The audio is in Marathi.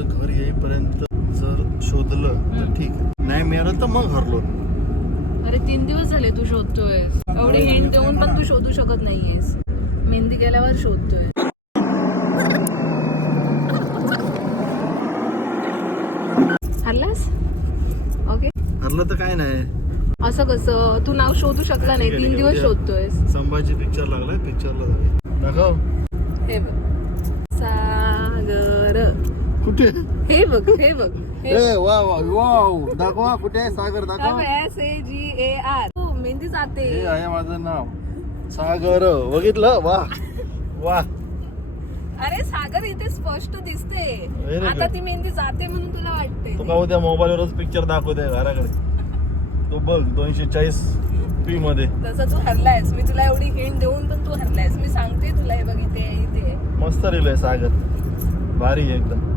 माझं घर येईपर्यंत जर शोधलं तर ठीक आहे, नाही मिळालं तर मग हरलो. अरे 3 दिवस झाले तू शोधतोय, एवढे हिंट देऊन पण तू शोधू शकत नाहीयेस. मेहंदी गेल्यावर शोधतोय. हरलास? ओके. हरलं तर काय नाही. असं कसं तू नाव शोधू शकला नाही? 3 दिवस शोधतोयस. संभाजी पिक्चर लागलाय, पिक्चरला दाखव. हे बघ, सागर. कुठे? हे बघ, हे बघ. ए वा वा वा, दाखवा कुठे आहे सागर, दाखव. SAGAR. हो, मेहंदी जाते. हे आहे माझं नाव सागर, बघितलं? वा वा. अरे सागर इथे स्पष्ट दिसते. Very आता good. ती मेहंदी जाते म्हणून तुला वाटते. तू का उद्या मोबाईलवरच पिक्चर दाखवते घराकडे, तू बघ 240p मध्ये. तसं तू हरलायस. मी तुला एवढी हिंट देऊन पण तू हरलायस. मी सांगते तुला, हे बघ इथे इथे. मस्त लिहिलंय सागर, भारी आहे एकदम.